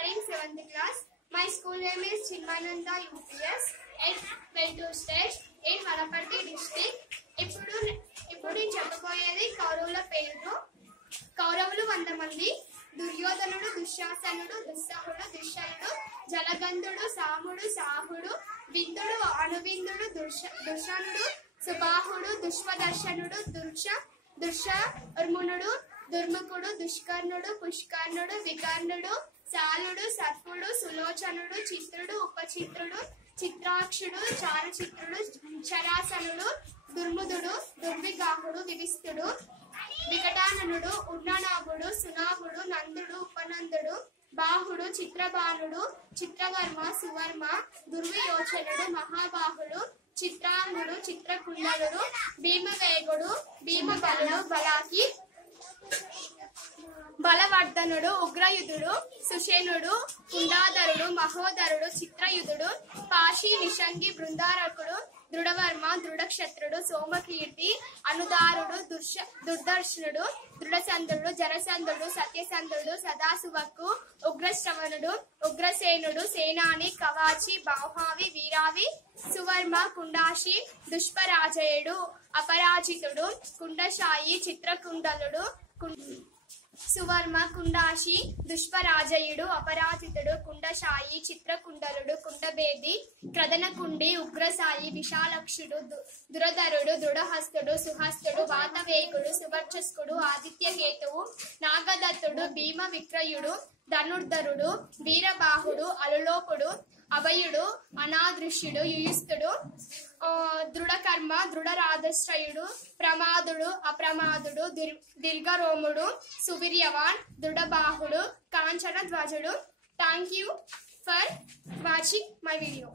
studying 7th class. My school name is Chinmananda UPS at Ventur Stage in Vanapati district. ఇప్పుడు నేను చెప్పబోయేది కౌరవుల పేరు. కౌరవులు 100 మంది. దుర్యోధనుడు, దుశ్శాసనుడు, దుస్సహుడు, దుశ్శలుడు, జలగంధుడు, సాముడు, సాహుడు, విందుడు, అనువిందుడు, దుర్శనుడు, సుబాహుడు, దుష్పదర్శనుడు, దుర్షర్మునుడు, దుర్ముఖుడు, దుష్కర్ణుడు, పుష్కర్ణుడు, వికర్ణుడు, శాలుడు, సర్పుడు, సులోచనుడు, చిత్రుడు, ఉపచిత్రుడు, చిత్రాక్షుడు, చారుచిత్రుడు, శరాసనుడు, దుర్ముదుడు, దుర్విగాహుడు, వివిస్తుడు, వికటాననుడు, ఉన్ననాభుడు, సునాభుడు, నందుడు, ఉపనందుడు, బాహుడు, చిత్రబాణుడు, చిత్రవర్మ, సువర్మ, దుర్వియోచనుడు, మహాబాహుడు, చిత్రాంగుడు, చిత్రకుండలుడు, భీమవేగుడు, భీమబలుడు, బలాకి, బలవర్ధనుడు, ఉగ్రయుధుడు, సుషేనుడు, కుండాధరుడు, మహోదరుడు, చిత్రయుధుడు, పాశి, నిషంగి, బృందారకుడు, దృఢవర్మ, దృఢక్షత్రుడు, సోమకీర్తి, అనుదారుడు, దుర్దర్శనుడు, దృఢచంద్రుడు, జరచంద్రుడు, సత్యచంద్రుడు, సదాశివక్కు, ఉగ్రశ్రవణుడు, ఉగ్రసేనుడు, సేనాని, కవాచి, బాహావి, వీరావి, సువర్మ, కుండాశి, దుష్పరాజయుడు, అపరాజితుడు, కుండశాయి, చిత్రకుండలుడు, సువర్మ, కుండాశి, దుష్పరాజయుడు, అపరాజితుడు, కుండశాయి, చిత్రకుండలుడు, కుండభేది, క్రదనకుండి, ఉగ్రసాయి, విశాలక్షుడు, దురధరుడు, దృఢహస్తుడు, సుహస్తుడు, వాతవేగుడు, సువర్చస్కుడు, ఆదిత్యహేతువు, నాగదత్తుడు, భీమ విక్రయుడు, ధనుర్ధరుడు, వీరబాహుడు, అలులోపుడు, అభయుడు, అనాదృశ్యుడు, యుయుస్తుడు, దృఢకర్మ, దృఢరాధశ్రయుడు, ప్రమాదుడు, అప్రమాదుడు, దీర్ఘరోముడు, సువీర్యవాన్, దృఢబాహుడు, కాంచన ధ్వజుడు. Thank you for watching my video.